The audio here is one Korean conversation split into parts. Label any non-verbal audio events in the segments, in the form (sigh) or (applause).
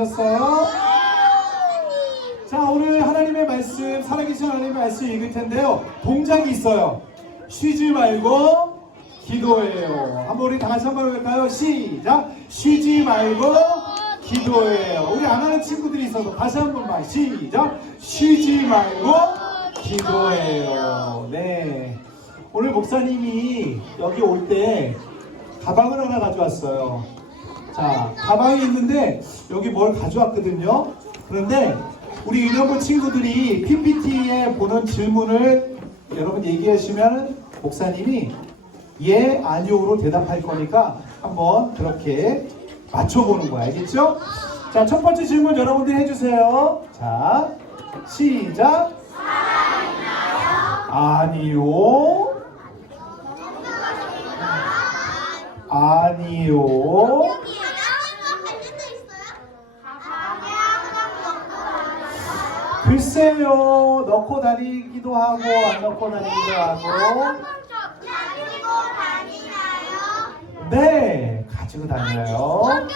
되셨어요? 자, 오늘 하나님의 말씀, 살아계신 하나님의 말씀 읽을 텐데요. 동작이 있어요. 쉬지 말고 기도해요. 한번 우리 다 같이 한번 해볼까요? 시작! 쉬지 말고 기도해요. 우리 안 하는 친구들이 있어도 다시 한 번만 시작! 쉬지 말고 기도해요. 네. 오늘 목사님이 여기 올 때 가방을 하나 가져왔어요. 자, 가방이 있는데 여기 뭘 가져왔거든요. 그런데 우리 유년부 친구들이 PPT에 보는 질문을 여러분 얘기하시면 목사님이 예, 아니오로 대답할 거니까 한번 그렇게 맞춰보는 거야. 알겠죠? 자, 첫 번째 질문 여러분들이 해주세요. 자, 시작. 아니요. 아니요. 글쎄요, 넣고 다니기도 하고, 안 넣고 다니기도 하고. 네, 가지고 다녀요.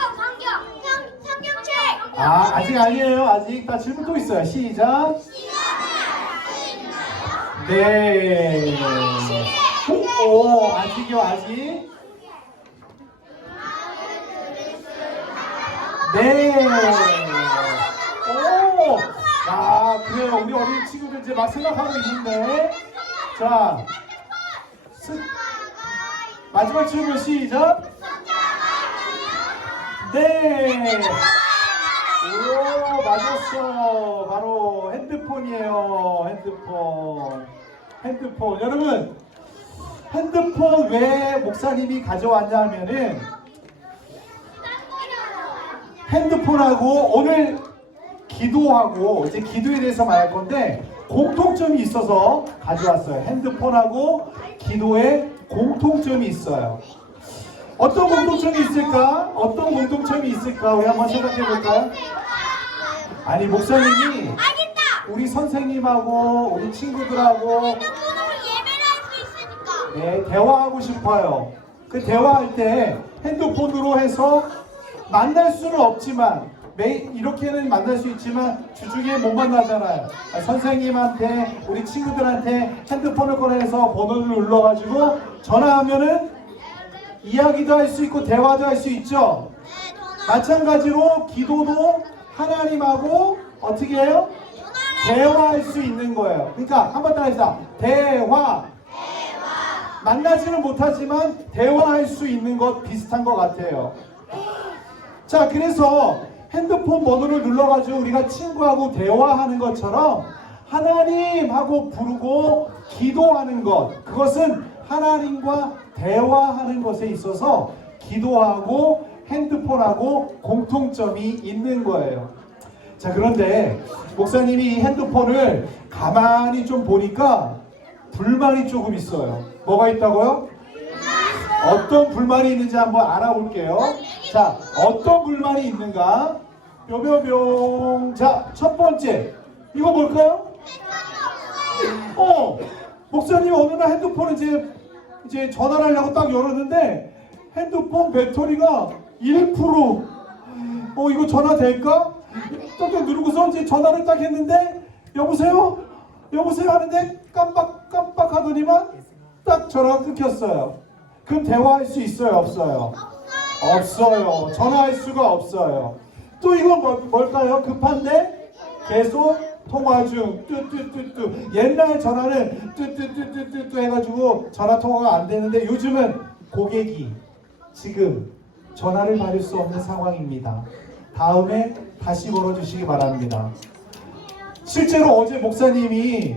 아, 아직 아니에요. 아직. 나 질문 또 있어요. 시작. 네. 오, 아직이요, 아직. 네. 오. 아, 그래요. 우리 어린 친구들 이제 막 생각하고 있는데. 자. 스, 마지막 질문 시작. 네. 오, 맞았어요. 바로 핸드폰이에요. 핸드폰. 핸드폰. 여러분, 핸드폰 왜 목사님이 가져왔냐면은 핸드폰하고 오늘 기도하고 이제 기도에 대해서 말할 건데 공통점이 있어서 가져왔어요. 핸드폰하고 기도에 공통점이 있어요. 어떤 공통점이 있을까? 어떤 공통점이 있을까? 우리 한번 생각해 볼까요? 아니 목사님이 우리 선생님하고 우리 친구들하고 네, 대화하고 싶어요. 그 대화할 때 핸드폰으로 해서 만날 수는 없지만 매 이렇게는 만날 수 있지만 주중에 못 만나잖아요. 아, 선생님한테 우리 친구들한테 핸드폰을 꺼내서 번호를 눌러가지고 전화하면은 이야기도 할 수 있고 대화도 할 수 있죠. 마찬가지로 기도도 하나님하고 어떻게 해요? 대화할 수 있는 거예요. 그러니까 한번 따라합시다. 대화. 만나지는 못하지만 대화할 수 있는 것 비슷한 것 같아요. 자, 그래서 핸드폰 번호를 눌러가지고 우리가 친구하고 대화하는 것처럼 하나님하고 부르고 기도하는 것, 그것은 하나님과 대화하는 것에 있어서 기도하고 핸드폰하고 공통점이 있는 거예요. 자, 그런데 목사님이 이 핸드폰을 가만히 좀 보니까 불만이 조금 있어요. 뭐가 있다고요? 어떤 불만이 있는지 한번 알아볼게요. 자, 어떤 불만이 있는가? 뿅뿅뿅. 자, 첫 번째. 이거 뭘까요? 어, 목사님 어느 날 핸드폰을 이제, 이제 전화를 하려고 딱 열었는데 핸드폰 배터리가 1%. 어, 이거 전화 될까? 딱딱 누르고서 이제 전화를 딱 했는데 여보세요? 여보세요? 하는데 깜빡 깜빡 하더니만 딱 전화가 끊겼어요. 그럼 대화할 수 있어요? 없어요? 없어요. 전화할 수가 없어요. 또 이건 뭐, 뭘까요? 급한데 계속 통화 중 뚜뚜뚜뚜 옛날 전화는 뚜뚜뚜뚜뚜 해가지고 전화 통화가 안 되는데 요즘은 고객이 지금 전화를 받을 수 없는 상황입니다. 다음에 다시 걸어주시기 바랍니다. 실제로 어제 목사님이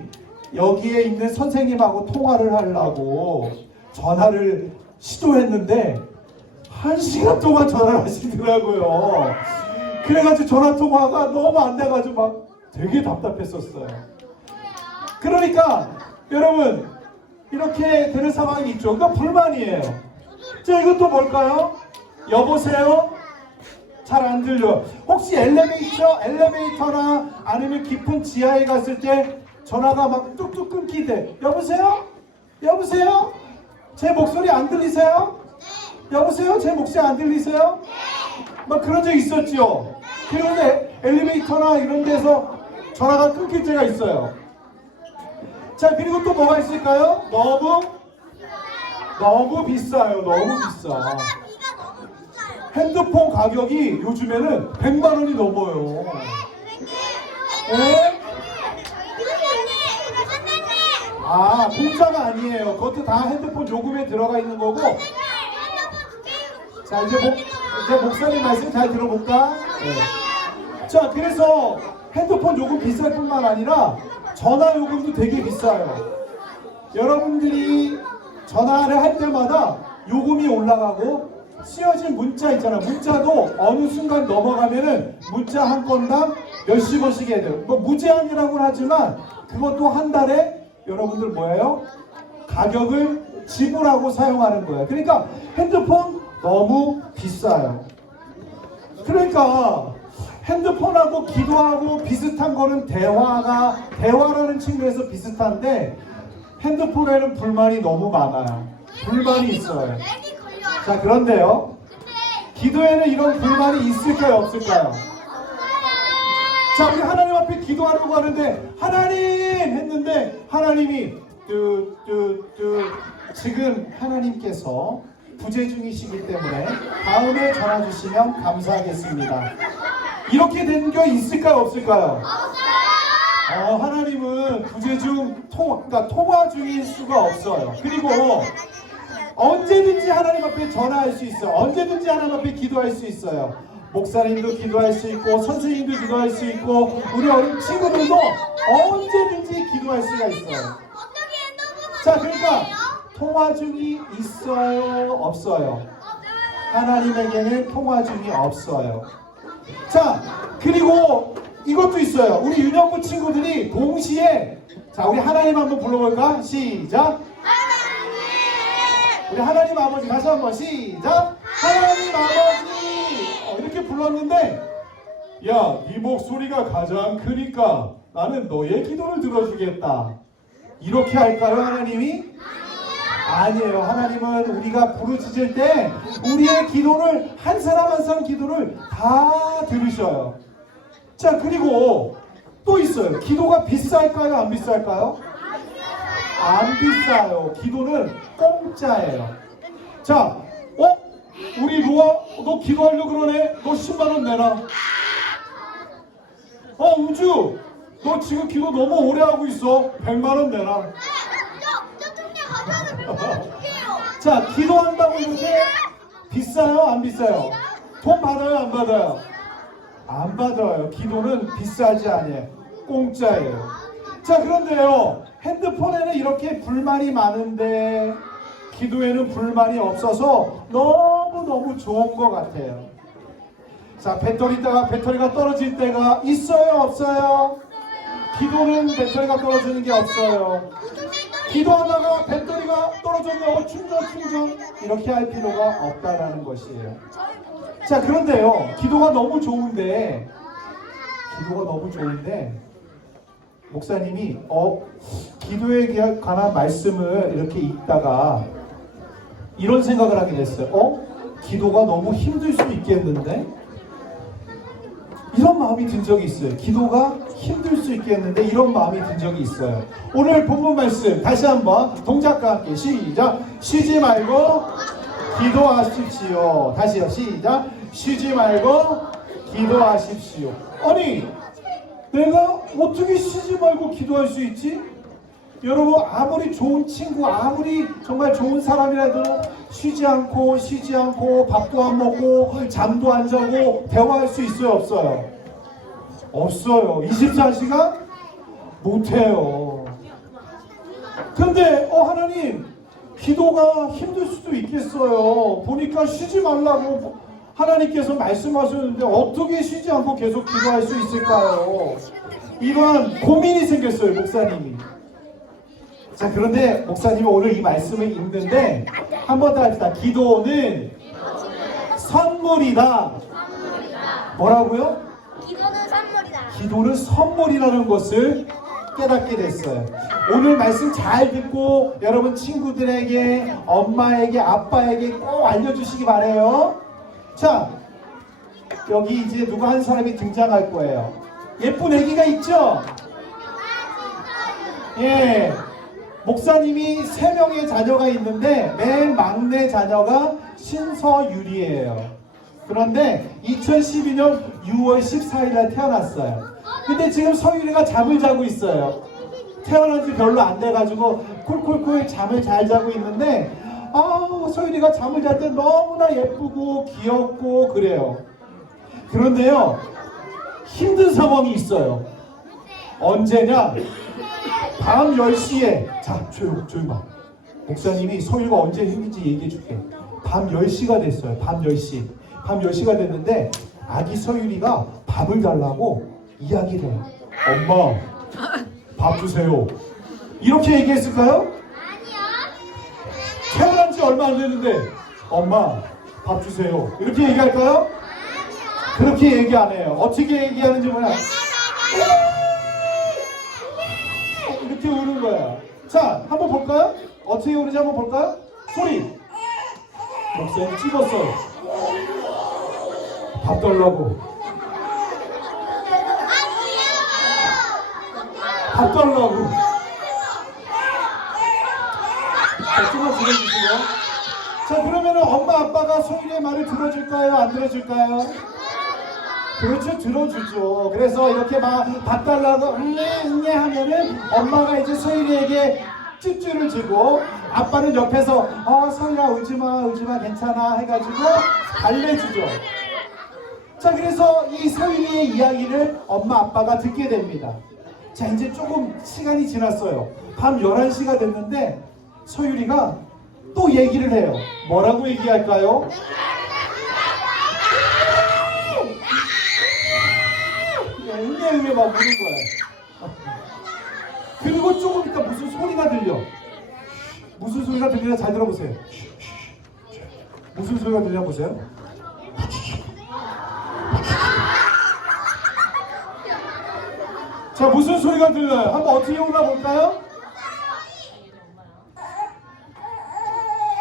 여기에 있는 선생님하고 통화를 하려고 전화를 시도했는데 한 시간 동안 전화를 하시더라고요. 그래가지고 전화 통화가 너무 안 돼가지고 막 되게 답답했었어요. 그러니까 여러분 이렇게 되는 상황이 있죠. 그러니까 불만이에요. 자 이것도 뭘까요? 여보세요? 잘 안 들려. 혹시 엘리베이터, 엘리베이터나 아니면 깊은 지하에 갔을 때 전화가 막 뚝뚝 끊기대. 여보세요? 여보세요? 제 목소리 안 들리세요? 여보세요? 제 목소리 안 들리세요? 막 그런 적 있었죠? 그런데 엘리베이터나 이런 데서 전화가 끊길 때가 있어요. 자, 그리고 또 뭐가 있을까요? 너무 너무 비싸요. 너무 비싸. 핸드폰 가격이 요즘에는 100만 원이 넘어요. 네? 아, 공짜가 아니에요. 그것도 다 핸드폰 요금에 들어가 있는 거고. 자, 이제 목, 이제 목사님 말씀 잘 들어볼까? 네. 자, 그래서 핸드폰 요금 비쌀 뿐만 아니라 전화 요금도 되게 비싸요. 여러분들이 전화를 할 때마다 요금이 올라가고 쓰여진 문자 있잖아. 문자도 어느 순간 넘어가면은 문자 한 건당 몇십 원씩 해야 돼요. 뭐 무제한이라고는 하지만 그것도 한 달에 여러분들 뭐예요? 가격을 지불하고 사용하는 거예요. 그러니까 핸드폰 너무 비싸요. 그러니까 핸드폰하고 기도하고 비슷한 거는 대화가 대화라는 측면에서 비슷한데 핸드폰에는 불만이 너무 많아요. 불만이 있어요. 자 그런데요. 기도에는 이런 불만이 있을까요 없을까요? 자 우리 하나님 앞에 기도하려고 하는데 하나님 했는데 하나님이 뚜뚜뚜 지금 하나님께서 부재 중이시기 때문에 다음에 전화 주시면 감사하겠습니다. 이렇게 된 게 있을까요 없을까요? 어, 하나님은 부재 중 통, 그러니까 통화 중일 수가 없어요. 그리고 언제든지 하나님 앞에 전화할 수 있어요. 언제든지 하나님 앞에 기도할 수 있어요. 목사님도 기도할 수 있고 선생님도 기도할 수 있고 우리 어린 친구들도 언제든지 기도할 수가 있어요. 자, 그러니까 통화 중이 있어요, 없어요. 하나님에게는 통화 중이 없어요. 자, 그리고 이것도 있어요. 우리 윤영부 친구들이 동시에 자, 우리 하나님 한번 불러볼까? 시작. 우리 하나님 아버지 다시 한번 시작. 하나님 아버지 어, 이렇게 불렀는데 야, 네 목소리가 가장 크니까 나는 너의 기도를 들어주겠다. 이렇게 할까요, 하나님이? 아니에요. 하나님은 우리가 부르짖을 때 우리의 기도를 한 사람 한 사람 기도를 다 들으셔요. 자, 그리고 또 있어요. 기도가 비쌀까요? 안 비쌀까요? 안 비싸요. 기도는 공짜예요. 자, 어? 우리 루아, 너 기도하려고 그러네? 너 10만원 내놔. 어, 우주, 너 지금 기도 너무 오래 하고 있어. 100만원 내놔. 자, 기도한다고 이렇게 비싸요? 안 비싸요? 돈 받아요? 안 받아요? 안 받아요. 기도는 비싸지 않아요. 공짜예요. 자, 그런데요. 핸드폰에는 이렇게 불만이 많은데 기도에는 불만이 없어서 너무너무 좋은 것 같아요. 자, 배터리 때가 배터리가 떨어질 때가 있어요, 없어요? 기도는 배터리가 떨어지는 게 없어요. 기도하다가 배터리가 떨어졌네, 어, 충전, 충전. 이렇게 할 필요가 없다라는 것이에요. 자, 그런데요. 기도가 너무 좋은데, 기도가 너무 좋은데, 목사님이, 어, 기도에 관한 말씀을 이렇게 읽다가, 이런 생각을 하게 됐어요. 어? 기도가 너무 힘들 수 있겠는데? 이런 마음이 든 적이 있어요. 기도가 힘들 수 있겠는데 이런 마음이 든 적이 있어요. 오늘 본문 말씀 다시 한번 동작과 함께 시작. 쉬지 말고 기도하십시오. 다시요. 시작. 쉬지 말고 기도하십시오. 아니 내가 어떻게 쉬지 말고 기도할 수 있지? 여러분 아무리 좋은 친구 아무리 정말 좋은 사람이라도 쉬지 않고 쉬지 않고 밥도 안 먹고 잠도 안 자고 대화할 수 있어요 없어요? 없어요 24시간? 못해요 근데 어 하나님 기도가 힘들 수도 있겠어요 보니까 쉬지 말라고 하나님께서 말씀하셨는데 어떻게 쉬지 않고 계속 기도할 수 있을까요? 이러한 고민이 생겼어요 목사님이 자, 그런데 목사님이 오늘 이 말씀을 읽는데 한 번 더 합시다. 기도는 선물이다. 뭐라고요? 기도는 선물이다. 기도는 선물이라는 것을 깨닫게 됐어요. 오늘 말씀 잘 듣고 여러분 친구들에게, 엄마에게, 아빠에게 꼭 알려주시기 바래요. 자, 여기 이제 누가 한 사람이 등장할 거예요. 예쁜 애기가 있죠? 예. 목사님이 세 명의 자녀가 있는데 맨 막내 자녀가 신서유리예요. 그런데 2012년 6월 14일 날 태어났어요. 근데 지금 서유리가 잠을 자고 있어요. 태어난 지 별로 안 돼가지고 콜콜콜 잠을 잘 자고 있는데 아 서유리가 잠을 잘 때 너무나 예쁘고 귀엽고 그래요. 그런데요 힘든 상황이 있어요. 언제냐? 밤 10시에 자 조용 조용 봐. 목사님이 서유리가 언제 힘든지 얘기해 줄게. 밤 10시가 됐어요. 밤 10시. 밤 10시가 됐는데 아기 서유리가 밥을 달라고 이야기를 해요. 엄마 밥 주세요. 이렇게 얘기했을까요? 태어난 지 얼마 안 됐는데 엄마 밥 주세요. 이렇게 얘기할까요? 그렇게 얘기 안 해요. 어떻게 얘기하는지 뭐냐? 이렇게 우는 거야. 자, 한번 볼까요? 어떻게 우는지 한번 볼까요? 소리. 목사님 찍었어요. 밥 달라고. 밥 달라고. 자, 좀만 들어주시고요. 자, 그러면은 엄마 아빠가 소율이의 말을 들어줄까요? 안 들어줄까요? 그렇죠, 들어주죠. 그래서 이렇게 막 밥 달라고 응애 응애 하면은 엄마가 이제 소율이에게 쭈쭈를 주고 아빠는 옆에서 어 소율아 울지마 울지마 괜찮아 해가지고 달래주죠. 자 그래서 이 소율이의 이야기를 엄마 아빠가 듣게 됩니다. 자 이제 조금 시간이 지났어요. 밤 11시가 됐는데 소율이가 또 얘기를 해요. 뭐라고 얘기할까요? 응애 막 우는 거야. 그리고 조금 있다 무슨 소리가 들려. 무슨 소리가 들리나 잘 들어보세요. 무슨 소리가 들려 보세요. 자 무슨 소리가 들려요? 한번 어떻게 오나 볼까요?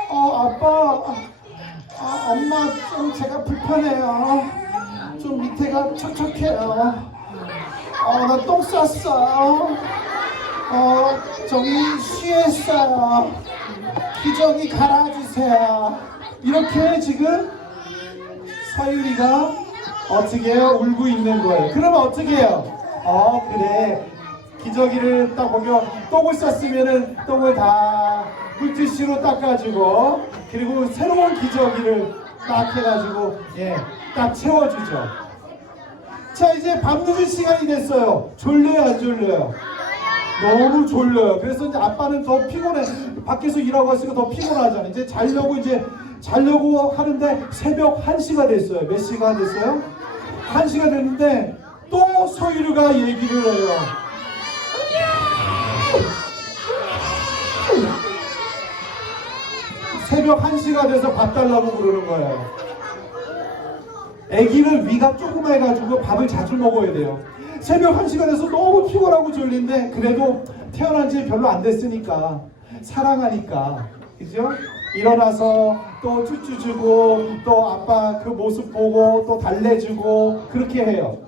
어 아빠 아, 엄마 좀 제가 불편해요. 좀 밑에가 촉촉해요. 어, 나 똥 쌌어. 어, 저기 쉬했어요. 기저귀 갈아주세요. 이렇게 지금 서유리가 어떻게 해요? 울고 있는 거예요. 그러면 어떻게 해요? 어, 그래. 기저귀를 딱 보면 똥을 쌌으면은 똥을 다 물티슈로 닦아주고 그리고 새로운 기저귀를 딱 해가지고 예, 딱 채워주죠. 자 이제 밤 늦은 시간이 됐어요. 졸려요 안 졸려요? 너무 졸려요. 그래서 이제 아빠는 더 피곤해. 밖에서 일하고 왔으니까 더 피곤하잖아요. 이제 자려고 이제 자려고 하는데 새벽 1시가 됐어요. 몇 시가 됐어요? 1시가 됐는데 또 소유류가 얘기를 해요. 새벽 1시가 돼서 밥 달라고 그러는 거예요. 아기는 위가 조그매가지고 밥을 자주 먹어야 돼요. 새벽 1시가 돼서 너무 피곤하고 졸린데 그래도 태어난 지 별로 안 됐으니까 사랑하니까 그죠? 일어나서 또 쭈쭈 주고 또 아빠 그 모습 보고 또 달래주고 그렇게 해요.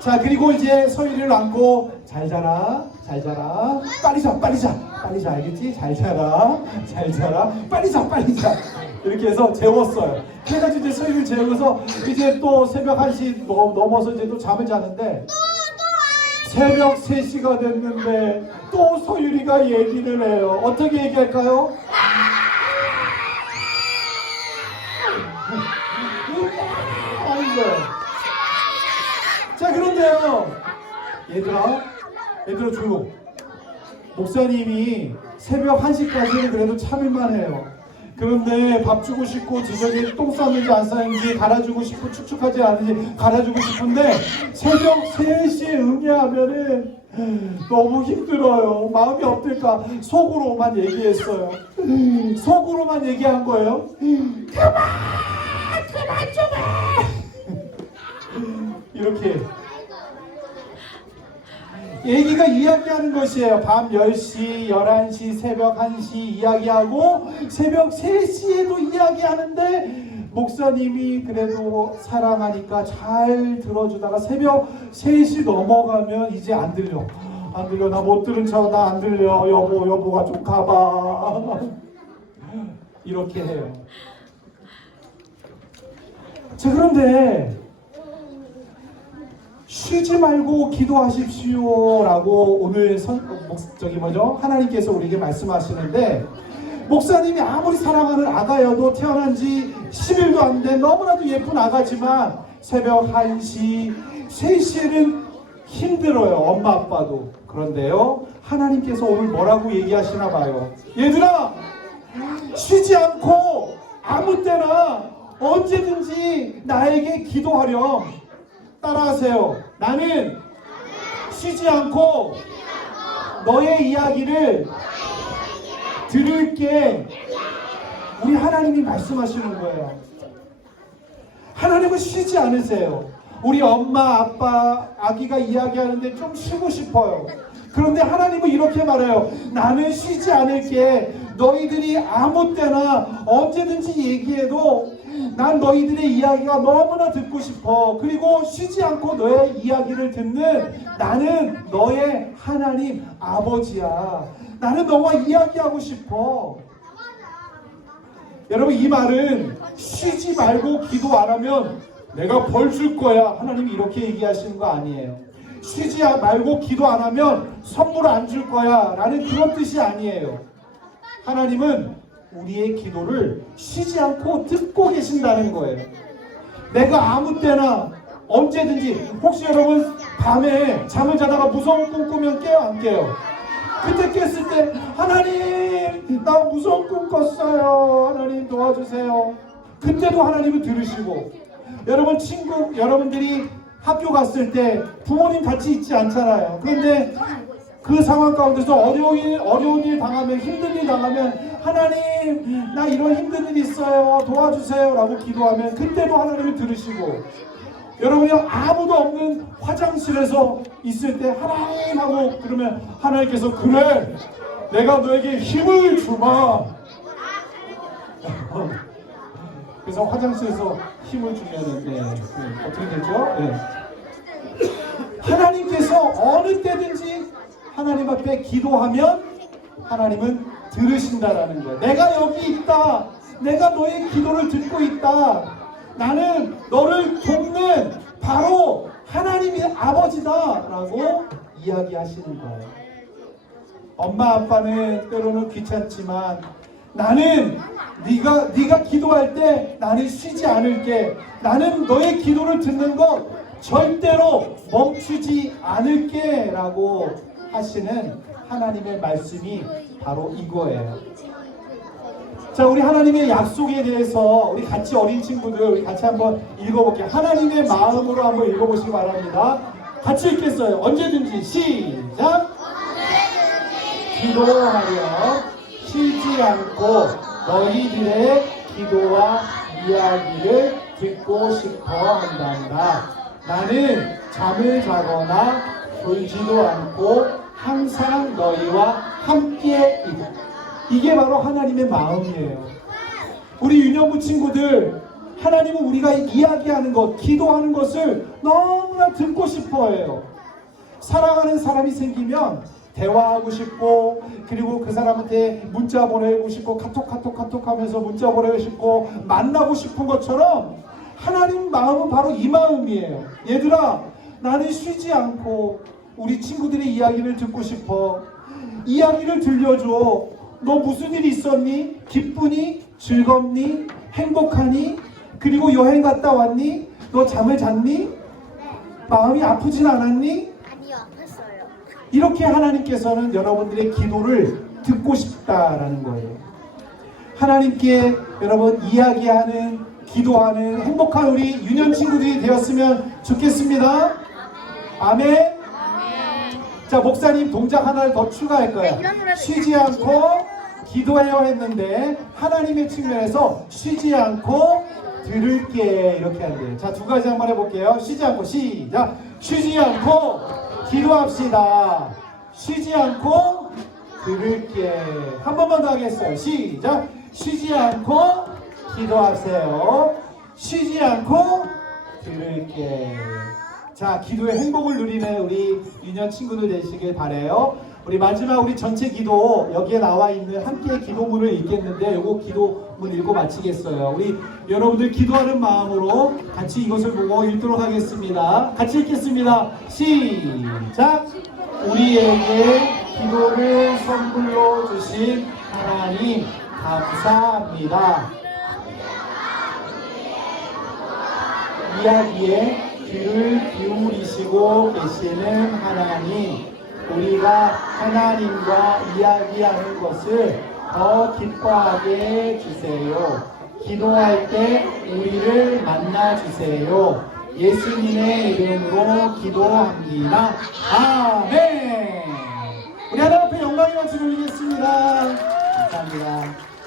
자 그리고 이제 소희를 안고 잘 자라 잘 자라. 빨리 자 빨리 자. 빨리 자 알겠지? 잘 자라 잘 자라. 빨리 자 빨리 자. 이렇게 해서 재웠어요. 그래가지고 이제 소희를 재워서 이제 또 새벽 1시 넘- 넘어서 이제 또 잠을 자는데 새벽 3시가 됐는데 또 소율이가 얘기를 해요. 어떻게 얘기할까요? 자 그런데요. 얘들아 얘들아 조용. 목사님이 새벽 1시까지는 그래도 참을만 해요. 그런데 밥 주고 싶고 지저귀 똥 쌌는지 안 쌌는지 갈아주고 싶고 축축하지 않은지 갈아주고 싶은데 새벽 3시에 응애하면은 너무 힘들어요. 마음이 어떨까? 속으로만 얘기했어요. 속으로만 얘기한 거예요? 그만 그만 좀 해. (laughs) 이렇게 얘기가 이야기하는 것이에요. 밤 10시, 11시, 새벽 1시 이야기하고 새벽 3시에도 이야기하는데 목사님이 그래도 사랑하니까 잘 들어주다가 새벽 3시 넘어가면 이제 안 들려. 안 들려. 나 못 들은 척 나 안 들려. 여보, 여보가 좀 가봐. (laughs) 이렇게 해요. 자, 그런데 쉬지 말고 기도하십시오라고 오늘 선, 목, 저기 뭐죠? 하나님께서 우리에게 말씀하시는데 목사님이 아무리 사랑하는 아가여도 태어난 지 10일도 안 된 너무나도 예쁜 아가지만 새벽 1시, 3시에는 힘들어요. 엄마 아빠도. 그런데요. 하나님께서 오늘 뭐라고 얘기하시나 봐요. 얘들아! 쉬지 않고 아무 때나 언제든지 나에게 기도하렴. 따라하세요. 나는 쉬지 않고 너의 이야기를 들을게. 우리 하나님이 말씀하시는 거예요. 하나님은 쉬지 않으세요. 우리 엄마, 아빠, 아기가 이야기하는데 좀 쉬고 싶어요. 그런데 하나님은 이렇게 말해요. 나는 쉬지 않을게. 너희들이 아무 때나 언제든지 얘기해도 난 너희들의 이야기가 너무나 듣고 싶어. 그리고 쉬지 않고 너의 이야기를 듣는 나는 너의 하나님 아버지야. 나는 너와 이야기하고 싶어. 여러분 이 말은 쉬지 말고 기도 안 하면 내가 벌 줄 거야. 하나님이 이렇게 얘기하시는 거 아니에요. 쉬지 말고 기도 안 하면 선물 안 줄 거야. 라는 그런 뜻이 아니에요. 하나님은 우리의 기도를 쉬지 않고 듣고 계신다는 거예요. 내가 아무 때나 언제든지 혹시 여러분 밤에 잠을 자다가 무서운 꿈 꾸면 깨요 안 깨요? 그때 깼을 때 하나님 나 무서운 꿈 꿨어요 하나님 도와주세요 그때도 하나님은 들으시고 여러분 친구 여러분들이 학교 갔을 때 부모님 같이 있지 않잖아요 그런데 그 상황 가운데서 어려운 일, 어려운 일 당하면 힘든 일 당하면 하나님 나 이런 힘든 일 있어요 도와주세요 라고 기도하면 그때도 하나님을 들으시고 여러분이 아무도 없는 화장실에서 있을 때 하나님 하고 그러면 하나님께서 그래 내가 너에게 힘을 주마 (laughs) 그래서 화장실에서 힘을 주면은 네, 네, 어떻게 되죠? 네. 하나님께서 어느 때든지 하나님 앞에 기도하면 하나님은 들으신다라는 거예요. 내가 여기 있다. 내가 너의 기도를 듣고 있다. 나는 너를 돕는 바로 하나님이 아버지다라고 이야기하시는 거예요. 엄마 아빠는 때로는 귀찮지만 나는 네가 네가 기도할 때 나는 쉬지 않을게. 나는 너의 기도를 듣는 것 절대로 멈추지 않을게라고 하시는 하나님의 말씀이 바로 이거예요. 자, 우리 하나님의 약속에 대해서 우리 같이 어린 친구들 우리 같이 한번 읽어볼게요. 하나님의 마음으로 한번 읽어보시기 바랍니다. 같이 읽겠어요. 언제든지 시작. 기도하려 쉬지 않고 너희들의 기도와 이야기를 듣고 싶어 한단다. 나는 잠을 자거나 졸지도 않고 항상 너희와 함께 있다. 이게 바로 하나님의 마음이에요. 우리 유년부 친구들, 하나님은 우리가 이야기하는 것, 기도하는 것을 너무나 듣고 싶어 해요. 사랑하는 사람이 생기면 대화하고 싶고, 그리고 그 사람한테 문자 보내고 싶고, 카톡, 카톡, 카톡 하면서 문자 보내고 싶고, 만나고 싶은 것처럼 하나님 마음은 바로 이 마음이에요. 얘들아, 나는 쉬지 않고 우리 친구들의 이야기를 듣고 싶어. 이야기를 들려줘. 너 무슨 일 있었니? 기쁘니? 즐겁니? 행복하니? 그리고 여행 갔다 왔니? 너 잠을 잤니? 마음이 아프진 않았니? 아니요, 아팠어요. 이렇게 하나님께서는 여러분들의 기도를 듣고 싶다라는 거예요. 하나님께 여러분 이야기하는, 기도하는 행복한 우리 유년 친구들이 되었으면 좋겠습니다. 아멘. 자, 목사님 동작 하나를 더 추가할 거예요. 네, 쉬지 않고 기도해요 했는데 하나님의 측면에서 쉬지 않고 들을게 이렇게 한대요. 자, 두 가지 한번 해볼게요. 쉬지 않고 시작. 쉬지 않고 기도합시다. 쉬지 않고 들을게. 한 번만 더 하겠어요. 시작. 쉬지 않고 기도하세요. 쉬지 않고 들을게. 자, 기도의 행복을 누리는 우리 유년 친구들 되시길 바래요. 우리 마지막 우리 전체 기도 여기에 나와 있는 함께 기도문을 읽겠는데 요거 기도문 읽고 마치겠어요. 우리 여러분들 기도하는 마음으로 같이 이것을 보고 읽도록 하겠습니다. 같이 읽겠습니다. 시작. 우리에게 기도를 선물로 주신 하나님 감사합니다. 이야기에 귀를 기울이시고 계시는 하나님, 우리가 하나님과 이야기하는 것을 더 기뻐하게 해주세요. 기도할 때 우리를 만나 주세요. 예수님의 이름으로 기도합니다. 아멘. 우리 하나님 앞에 영광의 박수 올리겠습니다. 감사합니다.